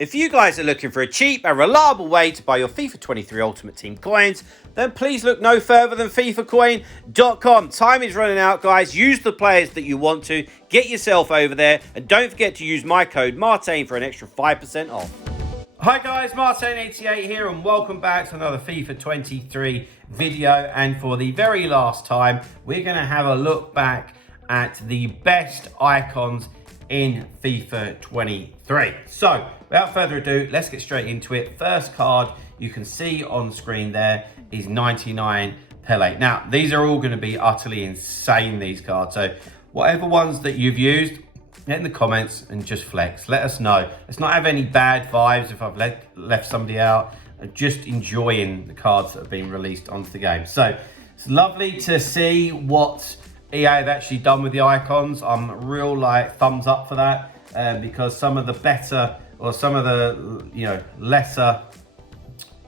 If you guys are looking for a cheap and reliable way to buy your FIFA 23 Ultimate Team coins, then please look no further than FIFAcoin.com. Time is running out, guys. Use the players that you want to. Get yourself over there. And don't forget to use my code Martain for an extra 5% off. Hi guys, Martain88 here and welcome back to another FIFA 23 video. And for the very last time, we're going to have a look back at the best icons in FIFA 23. So, without further ado, let's get straight into it. First card you can see on screen there is 99 Pele. Now, these are all going to be utterly insane, these cards. So, whatever ones that you've used, get in the comments and just flex. Let us know. Let's not have any bad vibes if I've left somebody out. Just enjoying the cards that have been released onto the game. So, it's lovely to see what EA have actually done with the icons. I'm real thumbs up for that because some of the better or some of the lesser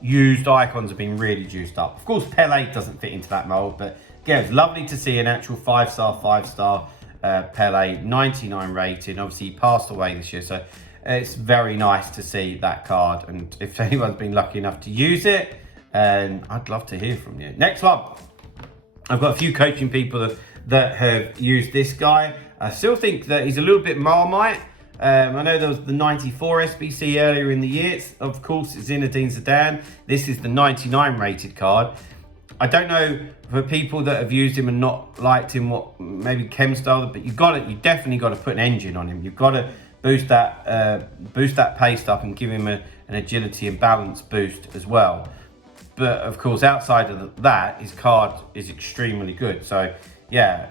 used icons have been really juiced up. Of course, Pele doesn't fit into that mold, but again, it's lovely to see an actual five-star Pele, 99 rating. Obviously, he passed away this year, so it's very nice to see that card. And if anyone's been lucky enough to use it, I'd love to hear from you. Next one, I've got a few coaching people that have used this guy. I still think that he's a little bit Marmite. I know there was the 94 SBC earlier in the year. Of course, it's Zinedine Zidane. This is the 99 rated card. I don't know for people that have used him and not liked him, what maybe chem style, but you definitely got to put an engine on him. You've got to boost that pace up and give him an agility and balance boost as well. But of course, outside of that, his card is extremely good. So yeah,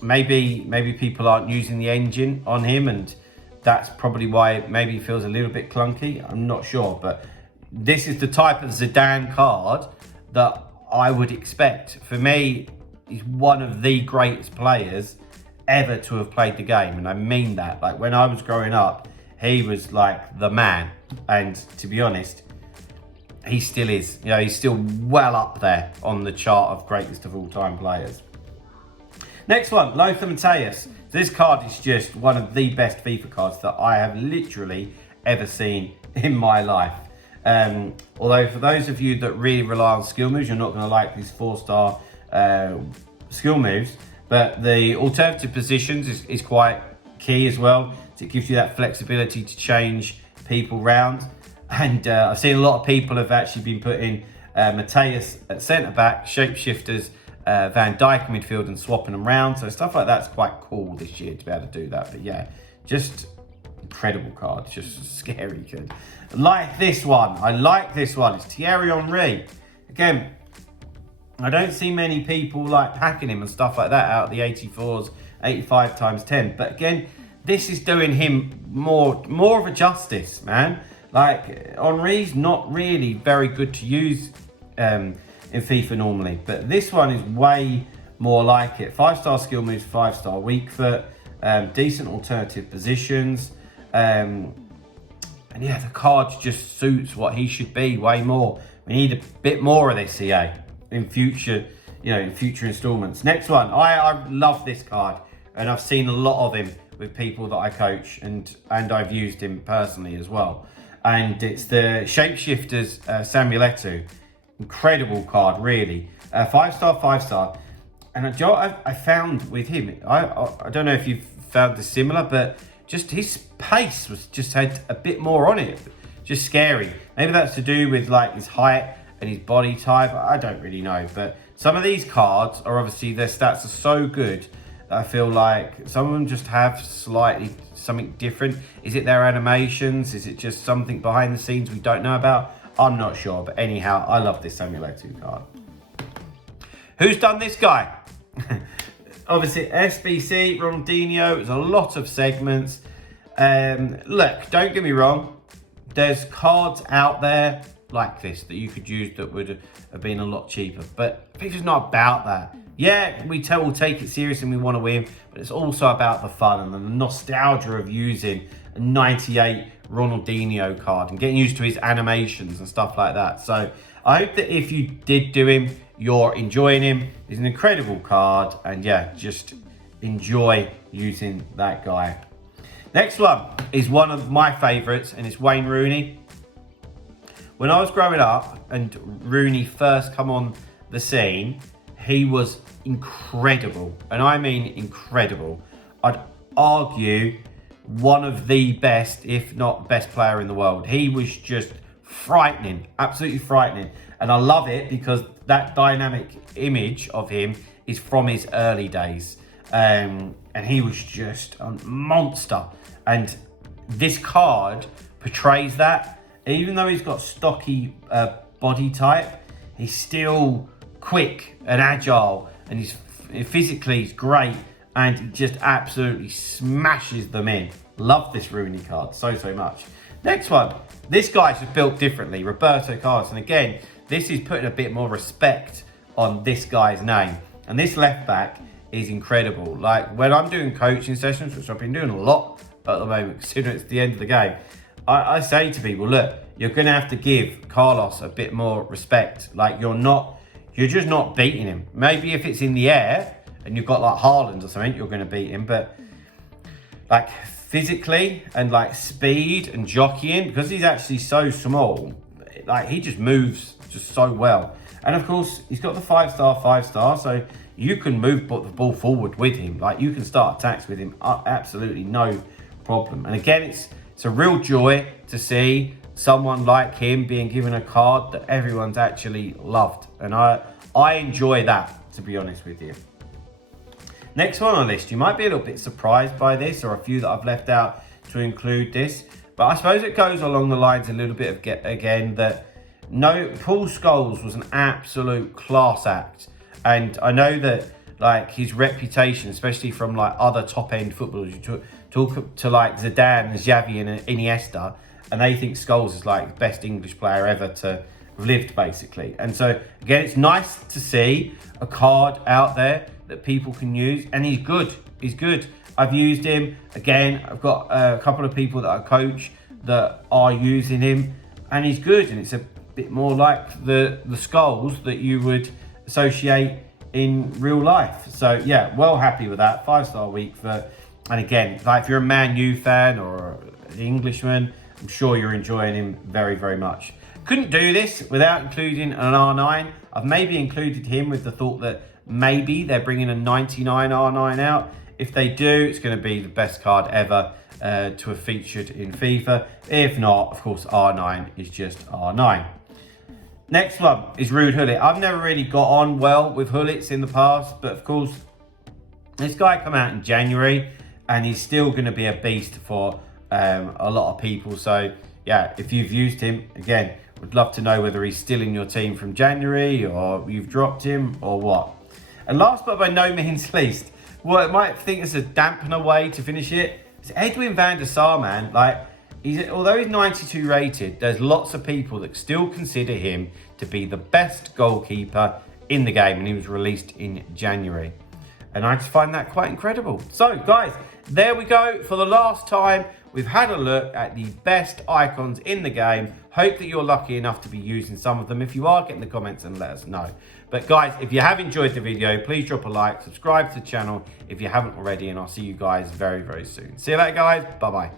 maybe people aren't using the engine on him, and that's probably why maybe he feels a little bit clunky. I'm not sure, but this is the type of Zidane card that I would expect. For me, he's one of the greatest players ever to have played the game, and I mean that. Like, when I was growing up, he was like the man, and to be honest, he still is. You know, he's still well up there on the chart of greatest of all time players. Next one, Lothar Matthäus. This card is just one of the best FIFA cards that I have literally ever seen in my life. Although for those of you that really rely on skill moves, you're not going to like these 4-star skill moves. But the alternative positions is quite key as well. So it gives you that flexibility to change people round. And I've seen a lot of people have actually been putting Matthäus at centre-back, shapeshifters, Van Dijk in midfield and swapping them around. So stuff like that's quite cool this year to be able to do that. But yeah, just incredible card, just scary good. Like this one, I like this one. It's Thierry Henry. Again, I don't see many people like packing him and stuff like that out of the 84s, 85 times 10. But again, this is doing him more of a justice, man. Like, Henry's not really very good to use in FIFA normally, but this one is way more like it. 5-star skill moves, 5-star weak foot, decent alternative positions, and yeah, the card just suits what he should be way more. We need a bit more of this EA in future, in future installments. Next one, I love this card, and I've seen a lot of him with people that I coach, and I've used him personally as well. And it's the Shapeshifters Samuel Eto'o. Incredible card, really. 5-star, 5-star. And I found with him, I don't know if you've found this similar, but just his pace had a bit more on it. Just scary. Maybe that's to do with like his height and his body type. I don't really know. But some of these cards are obviously, their stats are so good that I feel like some of them just have slightly something different. Is it their animations? Is it just something behind the scenes we don't know about? I'm not sure, but anyhow, I love this Samuel Eto'o card. Who's done this guy? Obviously, SBC, Ronaldinho. There's a lot of segments. Look, don't get me wrong. There's cards out there like this that you could use that would have been a lot cheaper, but FIFA's not about that. Yeah, we'll take it serious and we want to win, but it's also about the fun and the nostalgia of using a 98 Ronaldinho card and getting used to his animations and stuff like that. So I hope that if you did do him, you're enjoying him. He's an incredible card, and yeah, just enjoy using that guy. Next one is one of my favourites, and it's Wayne Rooney. When I was growing up and Rooney first come on the scene, he was incredible. And I mean incredible. I'd argue one of the best, if not best player in the world. He was just frightening, absolutely frightening. And I love it because that dynamic image of him is from his early days. And he was just a monster. And this card portrays that. Even though he's got stocky body type, he's still quick and agile, and he's great, and he just absolutely smashes them in. Love this Rooney card so much. Next one, this guy's just built differently, Roberto Carlos, and again, this is putting a bit more respect on this guy's name. And this left back is incredible. Like when I'm doing coaching sessions, which I've been doing a lot at the moment, considering it's the end of the game, I say to people, look, you're going to have to give Carlos a bit more respect. Like you're just not beating him. Maybe if it's in the air and you've got like Haaland or something, you're going to beat him. But like physically and like speed and jockeying, because he's actually so small, like he just moves just so well. And of course, he's got the 5-star, so you can move the ball forward with him. Like you can start attacks with him, absolutely no problem. And again, it's a real joy to see someone like him being given a card that everyone's actually loved. And I enjoy that, to be honest with you. Next one on the list, you might be a little bit surprised by this, or a few that I've left out to include this. But I suppose it goes along the lines a little bit of, again, that Paul Scholes was an absolute class act. And I know that like his reputation, especially from like other top end footballers, you talk to like Zidane, Xavi and Iniesta, and they think Scholes is like the best English player ever to have lived, basically. And so again, it's nice to see a card out there that people can use, and he's good. I've used him. Again, I've got a couple of people that I coach that are using him, and he's good. And it's a bit more like the Scholes that you would associate in real life. So yeah, well happy with that. 5-star week for, and again, like if you're a Man U fan or an Englishman, I'm sure you're enjoying him very much. Couldn't do this without including an R9. I've maybe included him with the thought that maybe they're bringing a 99 R9 out. If they do, it's going to be the best card ever to have featured in FIFA. If not, of course, R9 is just R9. Next one is Ruud Gullit. I've never really got on well with Gullits in the past, but of course, this guy come out in January, and he's still going to be a beast for a lot of people. So yeah, if you've used him, again, would love to know whether he's still in your team from January or you've dropped him or what. And last but by no means least, what I might think is a dampener way to finish it, is Edwin van der Sar, man. Like, although he's 92 rated, there's lots of people that still consider him to be the best goalkeeper in the game, and he was released in January. And I just find that quite incredible. So guys, there we go. For the last time, we've had a look at the best icons in the game. Hope that you're lucky enough to be using some of them. If you are, get in the comments and let us know. But guys, if you have enjoyed the video, please drop a like, subscribe to the channel if you haven't already, and I'll see you guys very soon. See you later, guys. Bye-bye.